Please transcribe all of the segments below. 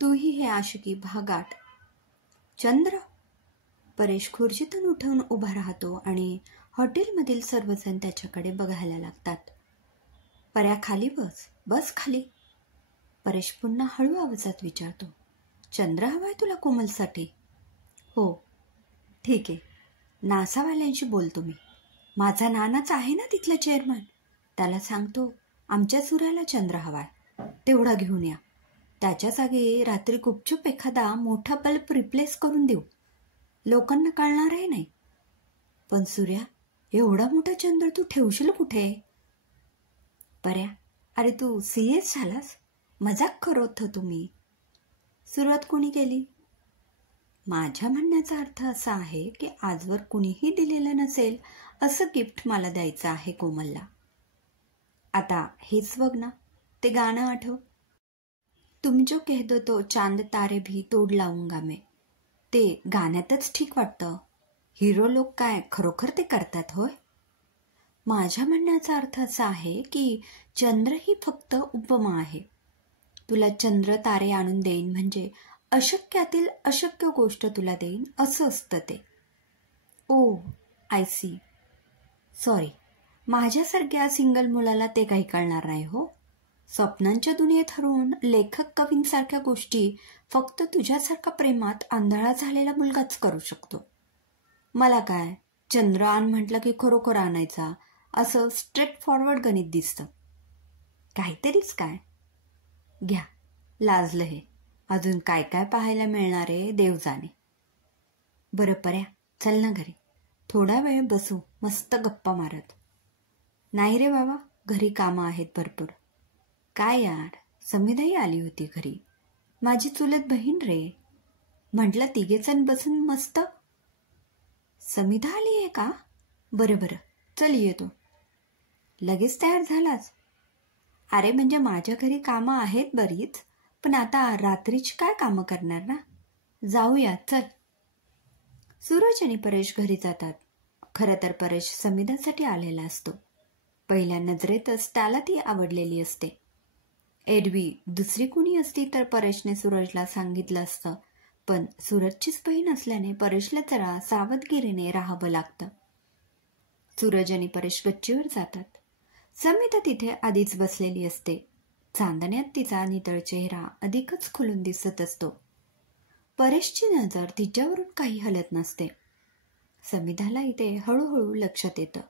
तूही हे आशिकी भागाट. चंद्र. परेश खुर्चीतून उठून उभा राहतो आणि हॉटेलमधील सर्वजण त्याच्याकडे बघायला लागतात. पर्या खाली बस, बस खाली. परेश पुन्हा हळू आवाजात विचारतो, चंद्र हवाय तुला कोमलसाठी? हो. ठीक आहे, नासावाल्यांशी बोलतो मी. माझा नानाच आहे ना तिथला चेअरमन. त्याला सांगतो आमच्या सुराला चंद्र हवाय, तेवढा घेऊन या. त्याच्या जागी रात्री गुपचूप एखादा मोठा बल्ब रिप्लेस करून देऊ. लोकांना कळणारही नाही. पण सूर्या, एवढा मोठा चंद्र तू ठेवशील कुठे? पर्या, अरे तू सीरियस झालास? मजाक करत होतो मी. सुरुवात कोणी केली? माझ्या म्हणण्याचा अर्थ असा आहे की आजवर कुणीही दिलेलं नसेल असं गिफ्ट मला द्यायचं आहे कोमलला. आता हेच बघ ना, ते गाणं आठव. तुम जो कह दो तो चांद तारे भी तोड लावूंगा मैं. ते गाण्यातच ठीक वाटतं. हिरो लोक काय खरोखर ते करतात होय? माझ्या म्हणण्याचा अर्थ असा आहे की चंद्र ही फक्त उपमा आहे. तुला चंद्र तारे आणून देईन म्हणजे अशक्यातील अशक्य गोष्ट तुला देईन असं असतं ते. ओ, आय सी. सॉरी, माझ्यासारख्या सिंगल मुलाला ते काही कळणार नाही हो. स्वप्नांच्या दुनियेत हरवून लेखक कवींसारख्या गोष्टी फक्त तुझ्यासारखा प्रेमात आंधळा झालेला मुलगाच करू शकतो. मला काय, चंद्र आण म्हटलं की खरोखर आणायचा असं स्ट्रेट फॉरवर्ड गणित दिसतं. काहीतरीच काय. घ्या, लाजलं हे. अजून काय काय पाहायला मिळणारे देव जाणे. बरं पर्या, चल ना घरी. थोडा वेळ बसू मस्त गप्पा मारत. नाही रे बाबा, घरी कामं आहेत भरपूर. काय यार, समीदाही आली होती घरी. माझी चुलत बहीण रे. म्हटलं तिघेजण बसून मस्त. समीदा आली आहे का? बरं बरं, चल येतो. लगेच तयार झालास? अरे म्हणजे माझ्या घरी कामं आहेत बरीच, पण आता रात्रीची काय कामं करणार ना. जाऊया चल. सूरज आणि परेश घरी जातात. खरं तर परेश समीदासाठी आलेला असतो. पहिल्या नजरेतच त्याला ती आवडलेली असते. एरवी दुसरी कुणी असती तर परेशने सूरजला सांगितलं असतं, पण सूरजचीच बहीण असल्याने परेशला जरा सावधगिरीने राहावं लागतं. सूरज आणि परेश गच्चीवर जातात. समीदा तिथे आधीच बसलेली असते. चांदण्यात तिचा नितळ चेहरा अधिकच खुलून दिसत असतो. परेशची नजर तिच्यावरून काही हलत नसते. समीदाला इथे हळूहळू लक्षात येतं.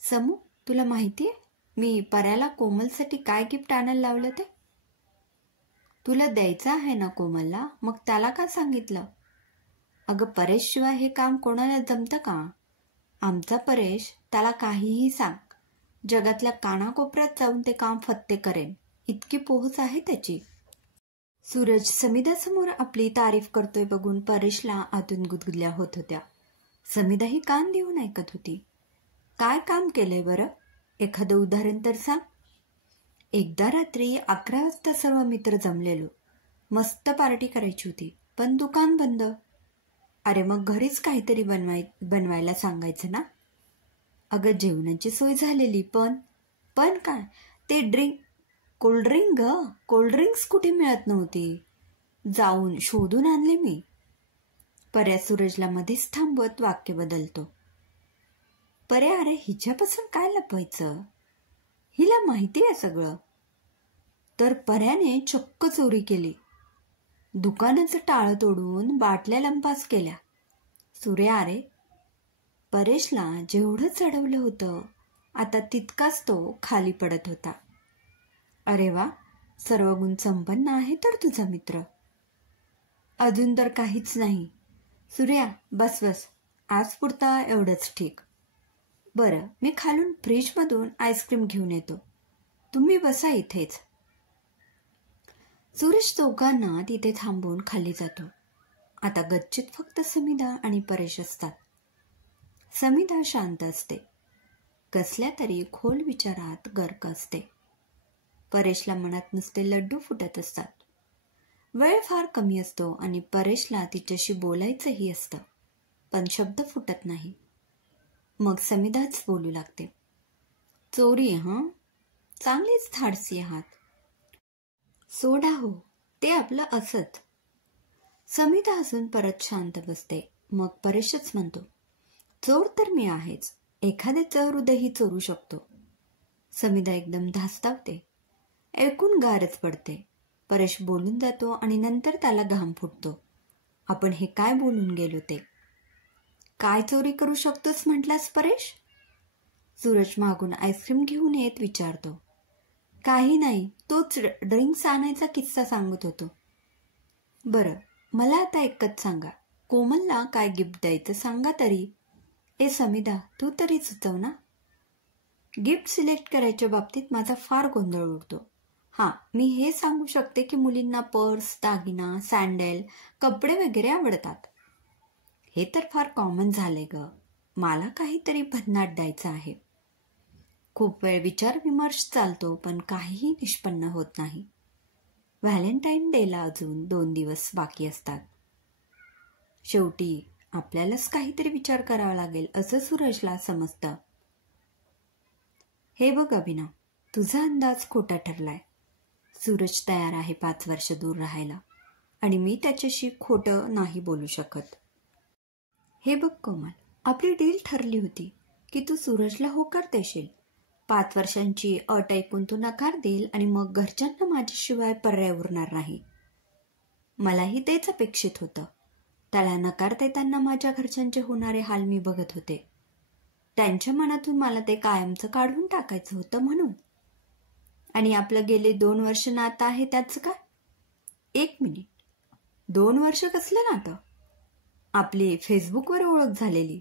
समू, तुला माहितीये मी पर्याला कोमलसाठी काय गिफ्ट आणायला लावलं ते? तुला द्यायचं आहे ना कोमलला, मग त्याला का सांगितलं? अगं परेशशिवाय हे काम कोणाला जमतं का? आमचा परेश, त्याला काहीही सांग, जगातल्या कानाकोपऱ्यात जाऊन ते काम फत्ते करेन इतकी पोहोच आहे त्याची. सूरज समीदासमोर आपली तारीफ करतोय बघून परेशला आतून गुदगुल्या होत होत्या. समीदाही कान देऊन ऐकत होती. काय काम केलंय बरं? एखादं उदाहरण तर सांग. एकदा रात्री 11 वाजता सर्व मित्र जमलेलो. मस्त पार्टी करायची होती, पण दुकान बंद. अरे मग घरीच काहीतरी बनवायला सांगायचं ना. अगं जेवणाची सोय झालेली, पण काय ते कोल्ड्रिंक्स कुठे मिळत नव्हती. जाऊन शोधून आणले मी. पर्या सूरजला मध्येच थांबवत वाक्य बदलतो. पर्या, अरे हिच्यापासून काय लपवायचं? हिला माहिती आहे सगळं. तर पर्याने चक्क चोरी केली. दुकानाचं टाळं तोडून बाटल्या लंपास केल्या. सूर्या, अरे परेशला जेवढं चढवलं होतं आता तितकाच तो खाली पडत होता. अरे वा, सर्व गुण संपन्न आहे तर तुझा मित्र. अजून तर काहीच नाही. सूर्या, बस बस, आज पुरता एवढंच ठीक. बरं, मी खालून फ्रीजमधून आईस्क्रीम घेऊन येतो. तुम्ही बसा इथेच. सूरज चौघांना तिथे थांबवून खाली जातो. आता गच्चीत फक्त समीदा आणि परेश असतात. समीदा शांत असते, कसल्या तरी खोल विचारात गर्क असते. परेशला मनात नुसते लड्डू फुटत असतात. वेळ फार कमी असतो आणि परेशला तिच्याशी बोलायचंही असतं, पण शब्द फुटत नाही. मग समीदाच बोलू लागते. चोरी? चांगलीच धाडसी आहात. सोडा हो, ते आपलं असंच. समिधा हसून परत शांत बसते. मग परेशच म्हणतो, चोर तर मी आहेच, एखाद्याचं हृदयही चोरू शकतो. समिधा एकदम धास्तावते. ऐकून गारच पडते. परेश बोलून जातो आणि नंतर त्याला घाम फुटतो. आपण हे काय बोलून गेलो ते? काय चोरी करू शकतोस म्हटलास परेश? सूरज मागून आईस्क्रीम घेऊन येत विचारतो. काही नाही, तोच ड्रिंक्स आणायचा किस्सा सांगत होतो. बरं, मला आता एकच सांगा, कोमलला काय गिफ्ट द्यायचं सांगा तरी. ए समिधा, तू तरी सुचव ना. गिफ्ट सिलेक्ट करायच्या बाबतीत माझा फार गोंधळ उडतो. हां, मी हे सांगू शकते की मुलींना पर्स, दागिना, सँडल, कपडे वगैरे आवडतात. हे तर फार कॉमन झाले ग. मला काहीतरी भन्नाट द्यायचं आहे. खूप वेळ विचार विमर्श चालतो, पण काहीही निष्पन्न होत नाही. व्हॅलेंटाईन डेला अजून 2 दिवस बाकी असतात. शेवटी आपल्यालाच काहीतरी विचार करावा लागेल असं सूरजला समजतं. हे बघ अभिनव, तुझा अंदाज खोटा ठरलाय. सूरज तयार आहे 5 वर्ष दूर राहायला आणि मी त्याच्याशी खोटं नाही बोलू शकत. हे बघ कोमल, आपली डील ठरली होती की तू सूरजला होकार देशील. 5 वर्षांची अट ऐकून तू नकार देईल आणि मग घरच्यांना माझ्याशिवाय पर्याय उरणार नाही. मलाही तेच अपेक्षित होतं. त्याला नकार देताना माझ्या घरच्यांचे होणारे हाल मी बघत होते. त्यांच्या मनातून मला ते कायमचं काढून टाकायचं होतं म्हणून. आणि आपलं गेले 2 वर्ष नातं आहे त्याचं काय? 1 मिनिट, 2 वर्ष कसलं नातं? आपली फेसबुकवर ओळख झालेली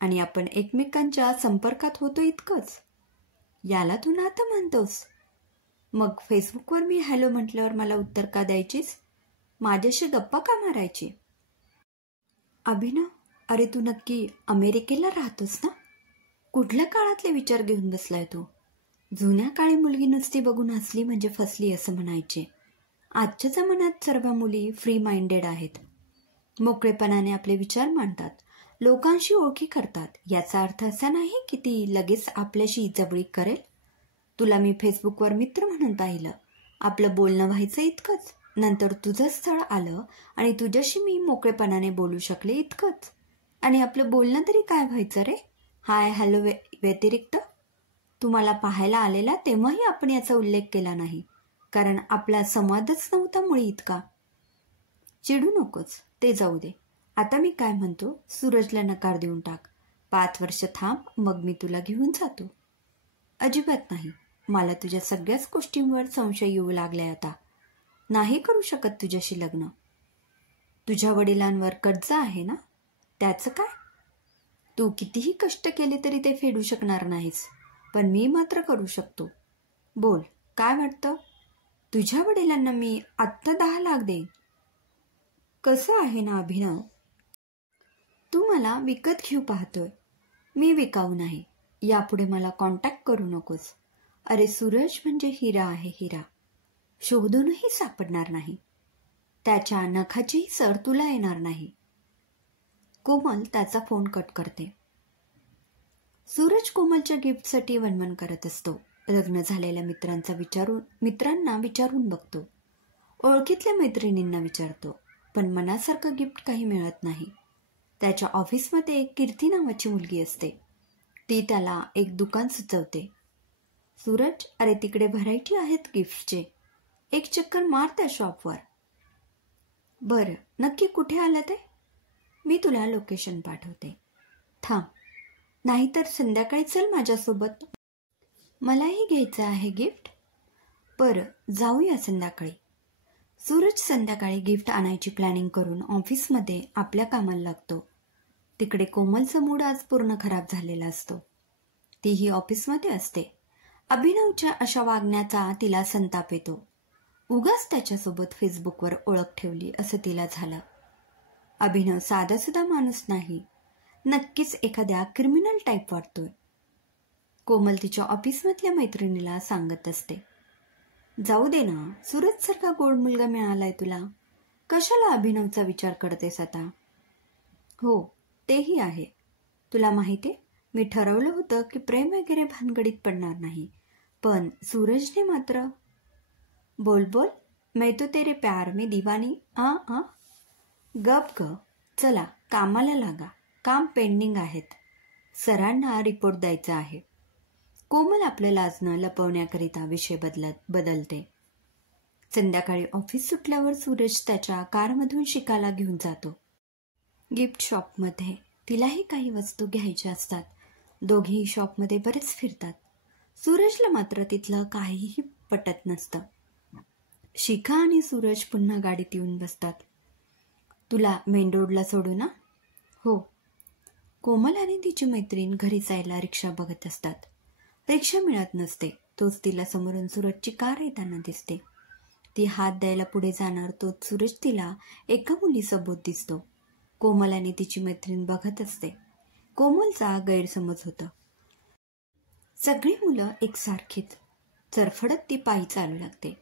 आणि आपण एकमेकांच्या संपर्कात होतो इतकंच. याला तू नातं म्हणतोस? मग फेसबुकवर मी हॅलो म्हटल्यावर मला उत्तर का द्यायचीस? माझ्याशी गप्पा का मारायची? अभिनव, अरे तू नक्की अमेरिकेला राहतोस ना? कुठल्या काळातले विचार घेऊन बसलाय तू? जुन्या काळी मुलगी नुसती बघून हसली म्हणजे फसली असं म्हणायचे. आजच्या जमान्यात सर्व मुली फ्री माइंडेड आहेत. मोकळेपणाने आपले विचार मांडतात, लोकांशी ओळखी करतात. याचा अर्थ असा नाही की ती लगेच आपल्याशी जवळीक करेल. तुला मी फेसबुकवर मित्र म्हणून पाहिलं, आपलं बोलणं व्हायचं इतकंच. नंतर तुझं स्थळ आलं आणि तुझ्याशी मी मोकळेपणाने बोलू शकले इतकंच. आणि आपलं बोलणं तरी काय व्हायचं रे? हाय हॅलो व्यतिरिक्त? तुम्हाला पाहायला आलेला तेव्हाही आपण याचा उल्लेख केला नाही, कारण आपला संवादच नव्हता मुळी इतका. चिडू नकोस, ते जाऊ दे. आता मी काय म्हणतो, सूरजला नकार देऊन टाक. 5 वर्ष थांब, मग मी तुला घेऊन जातो. अजिबात नाही. मला तुझ्या सगळ्याच गोष्टींवर संशय येऊ लागलाय आता. नाही करू शकत तुझ्याशी लग्न. तुझ्या वडिलांवर कर्ज आहे ना, त्याचं काय? तू कितीही कष्ट केले तरी ते फेडू शकणार नाहीस, पण मी मात्र करू शकतो. बोल, काय वाटतं? तुझ्या वडिलांना मी आत्ता 10 लाख देईन. कसं आहे ना अभिनव, तू मला विकत घेऊ पाहतोय. मी विकाऊ नाही. यापुढे मला कॉन्टॅक्ट करू नकोस. अरे सूरज म्हणजे हिरा आहे, हिरा. शोधूनही सापडणार नाही. त्याच्या नखाचीही सर तुला येणार नाही. कोमल त्याचा फोन कट करते. सूरज कोमलच्या गिफ्टसाठी वणवण करत असतो. लग्न झालेल्या मित्रांना विचारून बघतो. ओळखीतल्या मैत्रिणींना विचारतो, पण मनासारखं गिफ्ट काही मिळत नाही. त्याच्या ऑफिसमध्ये एक कीर्ती नावाची मुलगी असते. ती त्याला एक दुकान सुचवते. सूरज, अरे तिकडे व्हरायटी आहेत गिफ्टचे. एक चक्कर मार त्या शॉपवर. बरं, नक्की कुठे आलं ते? मी तुला लोकेशन पाठवते. थांब, नाहीतर संध्याकाळी चल माझ्यासोबत. मलाही घ्यायचं आहे गिफ्ट. बरं, जाऊया संध्याकाळी. सूरज संध्याकाळी गिफ्ट आणायची प्लॅनिंग करून ऑफिसमध्ये आपल्या कामाला लागतो. तिकडे कोमलचा मूड आज पूर्ण खराब झालेला असतो. तीही ऑफिसमध्ये असते. अभिनवच्या अशा वागण्याचा तिला संताप येतो. उगाच त्याच्यासोबत फेसबुकवर ओळख ठेवली असं तिला झालं. अभिनव साधासुद्धा माणूस नाही, नक्कीच एखाद्या क्रिमिनल टाईप वाटतोय. कोमल तिच्या ऑफिसमधल्या मैत्रिणीला सांगत असते, जाऊ दे ना, सूरजसारखा गोड मुलगा मिळालाय तुला. कशाला अभिनवचा विचार करतेस आता? हो, तेही आहे. तुला माहितीये, मी ठरवलं होतं की प्रेम वगैरे भानगडीत पडणार नाही, पण सूरजने मात्र. बोल बोल, मैं तो तेरे प्यार में दीवानी आ आ. गप ग. चला कामाला लागा. काम पेंडिंग आहेत. सरांना रिपोर्ट द्यायचा आहे. कोमल आपलं लाजणं लपवण्याकरिता विषय बदलते. संध्याकाळी ऑफिस सुटल्यावर सूरज त्याच्या कारमधून शिकाला घेऊन जातो. गिफ्ट शॉपमध्ये तिलाही काही वस्तू घ्यायच्या असतात. दोघेही शॉपमध्ये बरेच फिरतात. सूरजला मात्र तिथलं काहीही पटत नसतं. शिखा आणि सूरज पुन्हा गाडीत येऊन बसतात. तुला मेन रोडला सोडू ना? हो. कोमल आणि तिची मैत्रीण घरी जायला रिक्षा बघत असतात. रिक्षा मिळत नसते. तोच तिला समोरून सूरजची कार येताना दिसते. ती हात द्यायला पुढे जाणार तोच सूरज तिला एका मुलीसोबत दिसतो. कोमल आणि तिची मैत्रीण बघत असते. कोमलचा गैरसमज होता. सगळी मुलं एकसारखीच. चरफडत ती पायी चालू लागते.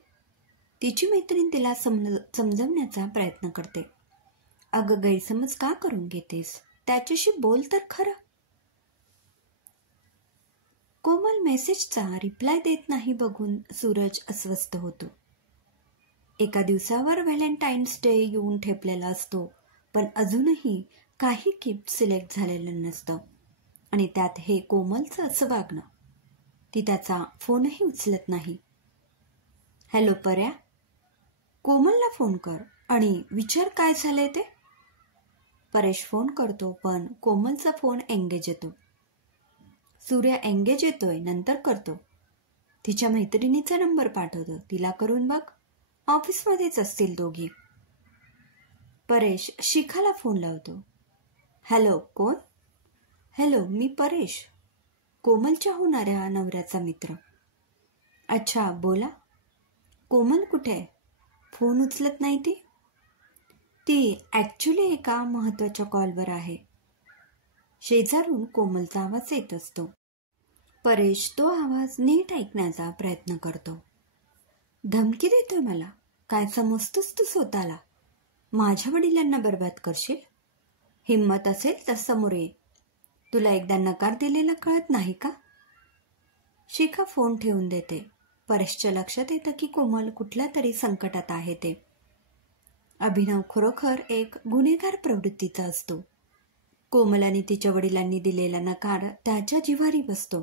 तिची मैत्रीण तिला समजवण्याचा प्रयत्न करते. अगं गैरसमज का करून घेतेस? त्याच्याशी बोल तर खरं. कोमल मेसेजचा रिप्लाय देत नाही बघून सूरज अस्वस्थ होतो. एका दिवसावर व्हॅलेंटाईन्स डे येऊन ठेपलेला असतो, पण अजूनही काही गिफ्ट सिलेक्ट झालेलं नसतं. आणि त्यात हे कोमलचं असं वागणं. ती त्याचा फोनही उचलत नाही. हॅलो पर्या. कोमलला फोन कर आणि विचार काय झालंय ते. परेश फोन करतो पण कोमलचा फोन एंगेज येतो. सूर्या एंगेज येतोय नंतर करतो. तिच्या मैत्रिणीचा नंबर पाठवतो. तिला करून बघ. ऑफिसमध्येच असतील दोघी. परेश शिखाला फोन लावतो. हॅलो कोण? हॅलो मी परेश, कोमलच्या होणाऱ्या नवऱ्याचा मित्र. अच्छा बोला. कोमल कुठे आहे? फोन उचलत नाही ती. ती ॲक्च्युली एका महत्त्वाच्या कॉलवर आहे. शेजारून कोमलचा आवाज येत असतो. परेश तो आवाज नीट ऐकण्याचा प्रयत्न करतो. धमकी देतोय मला? काय समजतोस तू स्वतःला? माझ्या वडिलांना बर्बाद करशील? हिम्मत असेल तर समोर ये. तुला एकदा नकार दिलेला कळत नाही का? शिखा फोन ठेवून देते. परेशच्या लक्षात येतं की कोमल कुठल्या तरी संकटात आहे ते. अभिनव खरोखर एक गुन्हेगार प्रवृत्तीचा असतो. कोमल आणि तिच्या वडिलांनी दिलेला नकार त्याच्या जिव्हारी बसतो.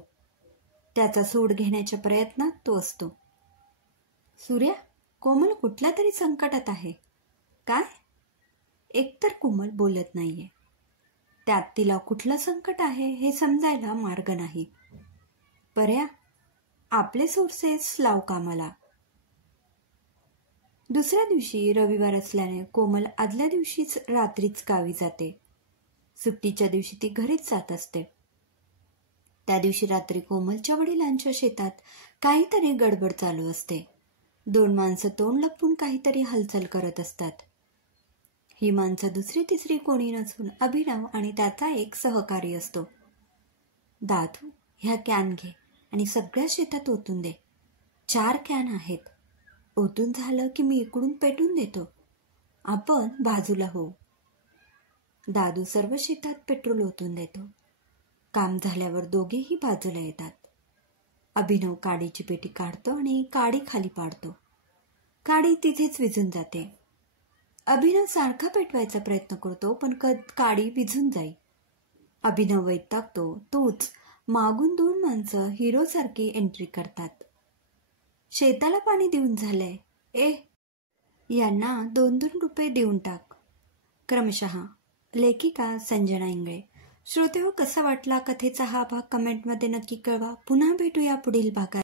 त्याचा सूड घेण्याच्या प्रयत्नात तो असतो. सूर्या, कोमल कुठल्या तरी संकटात आहे. काय? एकतर कोमल बोलत नाहीये. त्यात तिला कुठलं संकट आहे हे समजायला मार्ग नाही. पर्या, आपले सोर्सेस लाव कामाला. दुसऱ्या दिवशी रविवार असल्याने कोमल आदल्या दिवशीच रात्रीच गावी जाते. सुट्टीच्या दिवशी ती घरीच जात असते. त्या दिवशी रात्री कोमलच्या वडिलांच्या शेतात काहीतरी गडबड चालू असते. 2 माणसं तोंड लपवून काहीतरी हालचाल करत असतात. ही माणसं दुसरी तिसरी कोणी नसून अभिनव आणि त्याचा एक सहकारी असतो. दादू, ह्या कॅन घे आणि सगळ्या शेतात ओतून दे. 4 कॅन आहेत. ओतून झालं की मी इकडून पेटून देतो. आपण बाजूला होऊ. दादू सर्व शेतात पेट्रोल ओतून देतो. काम झाल्यावर दोघेही बाजूला येतात. अभिनव काडीची पेटी काढतो आणि काडी खाली पाडतो. काडी तिथेच विझून जाते. अभिनव सारखा पेटवायचा प्रयत्न करतो पण काडी विझून जाई. अभिनव वैतागतो. तोच मागून 2 माणसं हिरोसारखी एंट्री करतात. शेताला पाणी देऊन झालंय. यांना 2-2 रुपये देऊन टाक. क्रमशः. लेखिका संजना इंगळे. श्रोतेहो, कसा वाटला कथेचा हा भाग कमेंटमध्ये नक्की कळवा. पुन्हा भेटूया पुढील भागात.